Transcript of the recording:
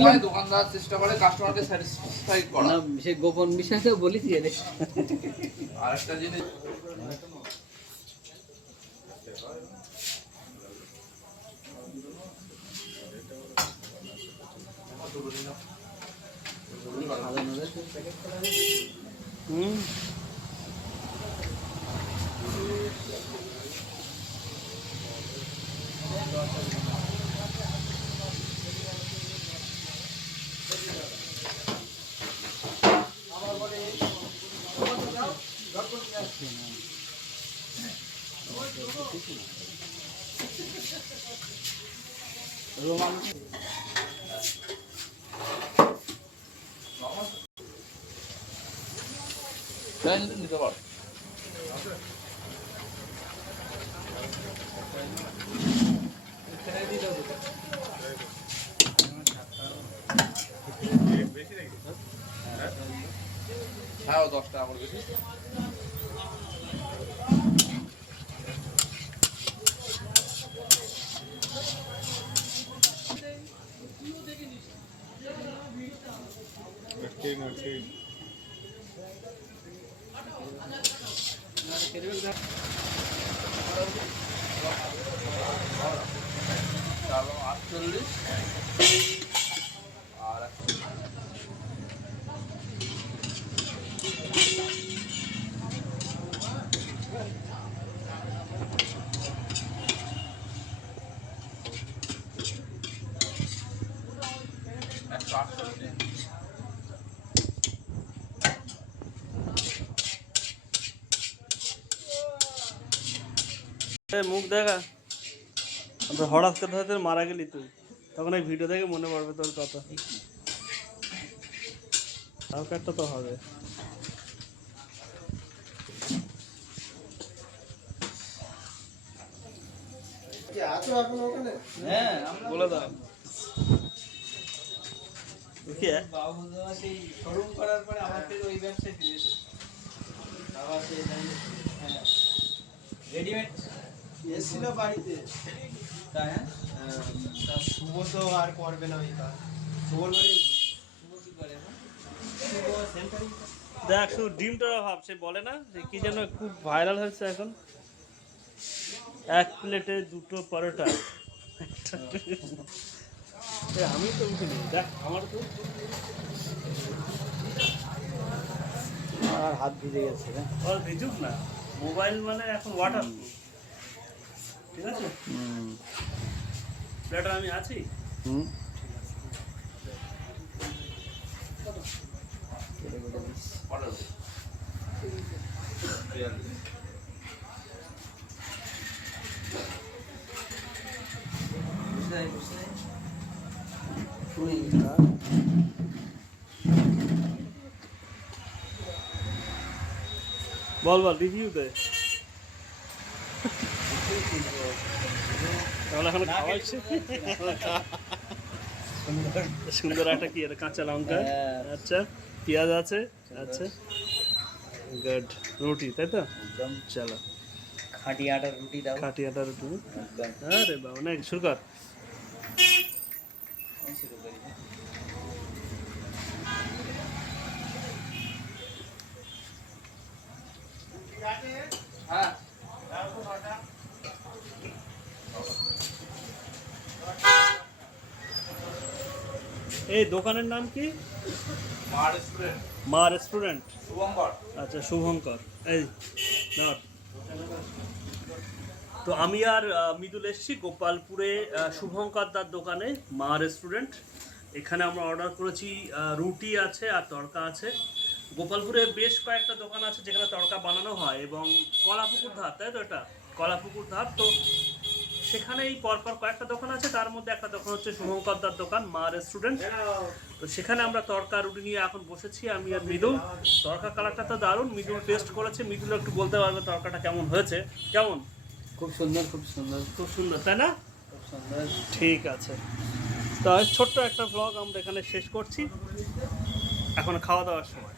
হয় দোকানদার চেষ্টা করে কাস্টমারকে স্যাটিসফাই করা। না সে গোপন বিষয়টা বলি দিয়ে রে আর একটা জিনিস হুম। চাইলে নিতে পারো হ্যাঁ ও দশ টাকা করে বেশি। আটচল্লিশ মুখ দেখা। আমরা হঠাৎ কথা হতে মারা গেলি তুই। তখন এই ভিডিও দেখে মনে পড়বে তোর কথা। একটা তো হবে। হ্যাঁ বলে দাও। শোরুম করার পরে ওই ব্যবসায় আবার সেই রেডিমেড এসেছিল বাড়িতে? তাই হ্যাঁ তা শুভ তো আর করবে না ওই কাজ। শুভর বাড়ি শুভ কি করে দেখ শুধু ডিমটা ভাব সে বলে না যে কি যেন খুব ভাইরাল হয়েছে এখন। এক প্লেটে দুটো পরোটা। আমি তো উঠিনি। দেখ আমার তো আর হাত ভিজে গেছে হ্যাঁ। আর ভিজুক না। মোবাইল মানে এখন ওয়াটার ঠিক আছে? প্লেটার আমি আছি? হুম। বুঝতে বুঝতে শুনে বল বল রিভিউ দে। এখন সুন্দর একটা কি কাঁচা লঙ্কা? হ্যাঁ। আচ্ছা পেঁয়াজ আছে? আচ্ছা। গুড রুটি তাই তো? একদম। চলো। খাঁটি আটার রুটি দাও। খাটি আটা রুটি। আরে বাবা অনেক শুরু কর। শুরু করি। এই দোকানের নাম কি? মা রেস্টুরেন্ট মা রেস্টুরেন্ট শুভঙ্কর। আচ্ছা শুভঙ্কর। এই তো আমি আর মৃদুল এসেছি গোপালপুরে শুভঙ্কর দার দোকানে মা রেস্টুরেন্ট এখানে আমরা অর্ডার করেছি রুটি আছে আর তড়কা আছে। গোপালপুরে বেশ কয়েকটা দোকান আছে যেখানে তড়কা বানানো হয় এবং কলাপুকুর ধার তাই তো এটা? কলাপুকুর ধার। তো সেখানে এই পরপর কয়েকটা দোকান আছে। তার মধ্যে একটা দোকান হচ্ছে শুভঙ্কর দার দোকান মা রেস্টুরেন্ট। তো সেখানে আমরা তড়কা রুটি নিয়ে এখন বসেছি আমি আর মৃদুল তড়কা কালারটা তো দারুণ মৃদুল টেস্ট করেছে। মৃদুল একটু বলতে পারবে তড়কাটা কেমন হয়েছে। কেমন? খুব সুন্দর খুব সুন্দর। খুব সুন্দর তাই না? খুব সুন্দর। ঠিক আছে। তো ছোট্ট একটা ব্লগ আমরা এখানে শেষ করছি। এখন খাওয়া দাওয়ার সময়।